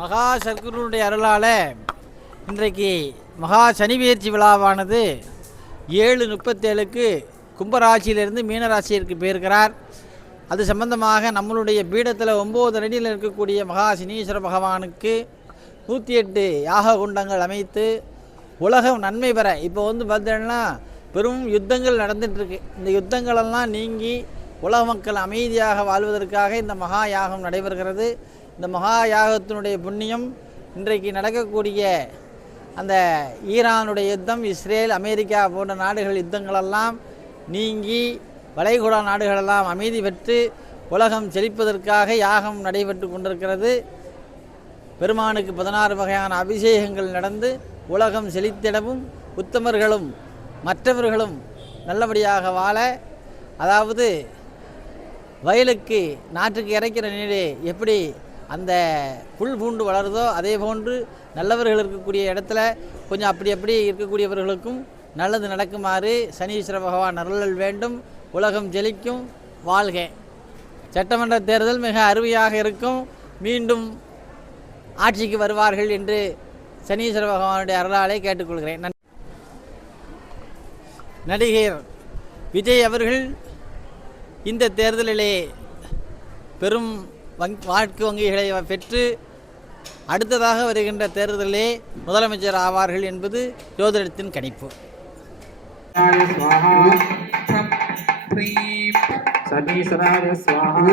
மகா சர்க்குருடைய அருளால் இன்றைக்கு மகா சனி பெயர்ச்சி விழாவானது 7:37க்கு கும்பராசியிலிருந்து மீனராசியிற்கு போயிருக்கிறார். அது சம்பந்தமாக நம்மளுடைய பீடத்தில் 9 அடியில் இருக்கக்கூடிய மகா சனீஸ்வர பகவானுக்கு 108 யாக குண்டங்கள் அமைத்து உலகம் நன்மை பெற இப்போ பார்த்தீங்கன்னா பெரும் யுத்தங்கள் நடந்துகிட்ருக்கு. இந்த யுத்தங்களெல்லாம் நீங்கி உலக மக்கள் அமைதியாக வாழ்வதற்காக இந்த மகா யாகம் நடைபெறுகிறது. இந்த மகா யாகத்தினுடைய புண்ணியம் இன்றைக்கு நடக்கக்கூடிய அந்த ஈரானுடைய யுத்தம், இஸ்ரேல், அமெரிக்கா போன்ற நாடுகள் யுத்தங்களெல்லாம் நீங்கி வளைகுடா நாடுகளெல்லாம் அமைதி பெற்று உலகம் செழிப்பதற்காக யாகம் நடைபெற்று கொண்டிருக்கிறது. பெருமானுக்கு 16 வகையான அபிஷேகங்கள் நடந்து உலகம் செழித்திடவும் உத்தமர்களும் மற்றவர்களும் நல்லபடியாக வாழ, அதாவது வயலுக்கு நாட்டுக்கு இறைக்கிற நீர் எப்படி அந்த புல் பூண்டு வளருதோ அதே போன்று நல்லவர்கள் இருக்கக்கூடிய இடத்துல கொஞ்சம் அப்படி இருக்கக்கூடியவர்களுக்கும் நல்லது நடக்குமாறு சனீஸ்வர பகவான் அருளல் வேண்டும். உலகம் ஜெலிக்கும். வாழ்க. சட்டமன்ற தேர்தல் மிக அருமையாக இருக்கும். மீண்டும் ஆட்சிக்கு வருவார்கள் என்று சனீஸ்வர பகவானுடைய அருளாலை கேட்டுக்கொள்கிறேன். நடிகர் விஜய் அவர்கள் இந்த தேர்தலிலே பெரும் வாக்கு வங்கிகளை பெற்று அடுத்ததாக வருகின்ற தேர்தலிலே முதலமைச்சர் ஆவார்கள் என்பது ஜோதிடத்தின் கணிப்பு. சனீஸ்வராய ஸ்வாஹா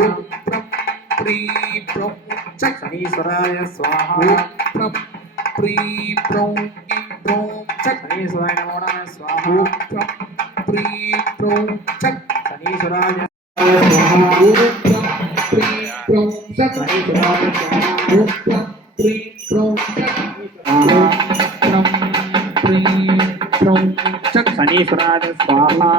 சனீஸ்வராய ஸ்வாஹா சனீஸ்வராய நமோ நமः ஸ்வாஹா சனீஸ்வராய சனீஸ்வராய ஸ்வாஹா சனீஸ்வராய ஸ்வாஹா